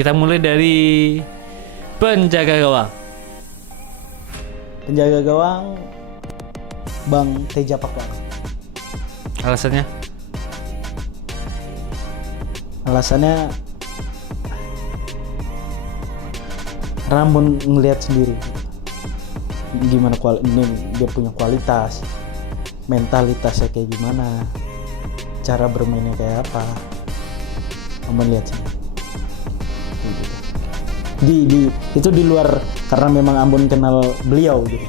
kita mulai dari penjaga gawang. Penjaga gawang Bang Teja Pakualam. Alasannya? Alasannya Rambon ngelihat sendiri gimana ini dia punya kualitas, mentalitasnya kayak gimana, cara bermainnya kayak apa. Rambon lihat sih. Itu di luar, karena memang Ambon kenal beliau gitu.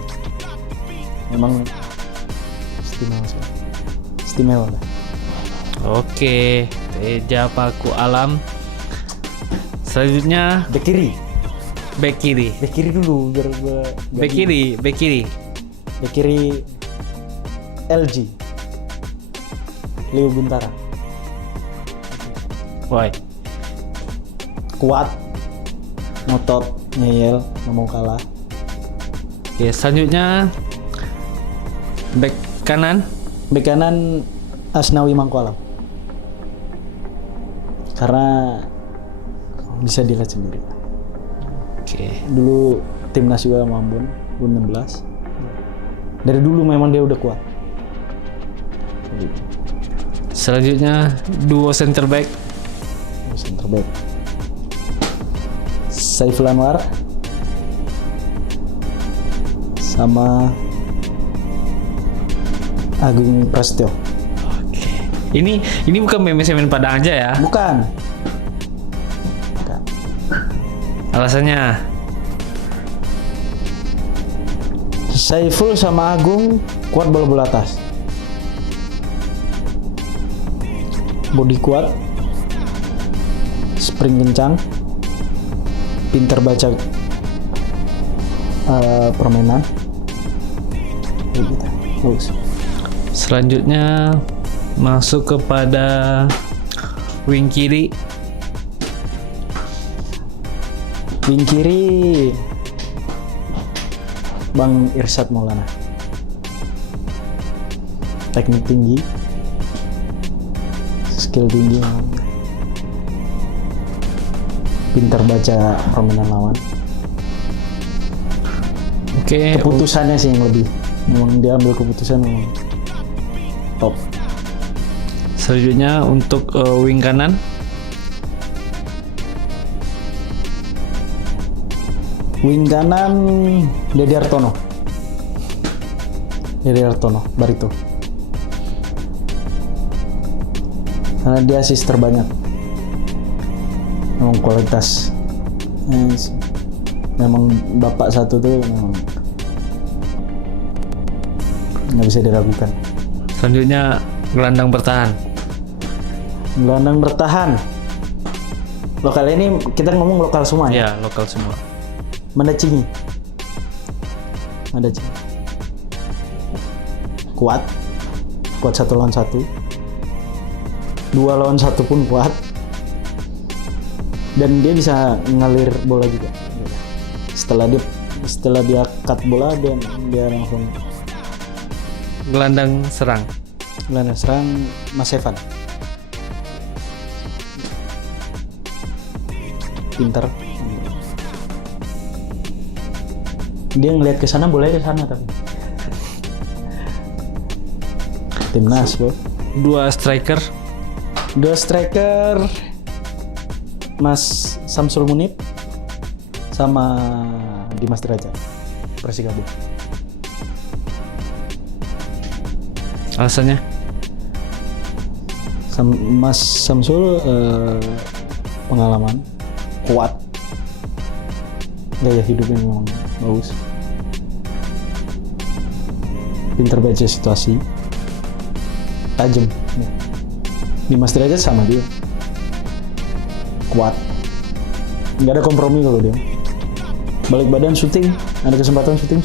Memang istimewa lah. Oke, Teja Pakualam. Selanjutnya Bek kiri. bek kiri. Bek kiri dulu biar gue. Bek kiri. Bek kiri LG. Leo Guntara. Woi. Kuat, ngotot, ngeyel, nggak mau kalah. Oke, selanjutnya bek kanan. Bek kanan Asnawi Mangkualam. Karena bisa dilihat sendiri. Oke. Dulu timnas juga sama Ambon U16. Dari dulu memang dia udah kuat. Selanjutnya duo center back. Center back Saiful Anwar sama Agung Prasetyo. Oke. Ini bukan semen Padang aja ya. Bukan. Alasannya? Saiful sama Agung kuat bola-bola atas. Body kuat, sprint kencang, pintar baca permainan. Gitu. Bagus. Selanjutnya masuk kepada wing kiri. Wing kiri Bang Irsyad Maulana. Teknik tinggi, skill tinggi, pintar baca permainan lawan. Oke. Keputusannya sih yang lebih, memang dia ambil keputusan memang top. Selanjutnya untuk wing kanan. Wing kanan Dedi Hartono Barito. Karena dia assist terbanyak. Memang kualitas. Memang bapak satu tuh memang nggak bisa diragukan. Selanjutnya gelandang bertahan. Gelandang bertahan. Lokal ini kita ngomong lokal semua ya. Ya, lokal semua. Mandacingi. Kuat 1 lawan 1. 2 lawan 1 pun kuat. Dan dia bisa ngalir bola juga. Setelah dia cut bola dia langsung. Gelandang serang. Gelandang serang Mas Evan. Pinter. Dia ngeliat ke sana, bolanya ke sana tapi. Timnas, bro. Dua striker. Mas Samsul Munib sama Dimas Derajat. Persikabo. Alasannya? Mas Samsul pengalaman, kuat, gaya hidupnya memang bagus, pintar baca situasi, tajam. Dimas Derajat sama dia, kuat, nggak ada kompromi kalau dia. Balik badan syuting, ada kesempatan syuting.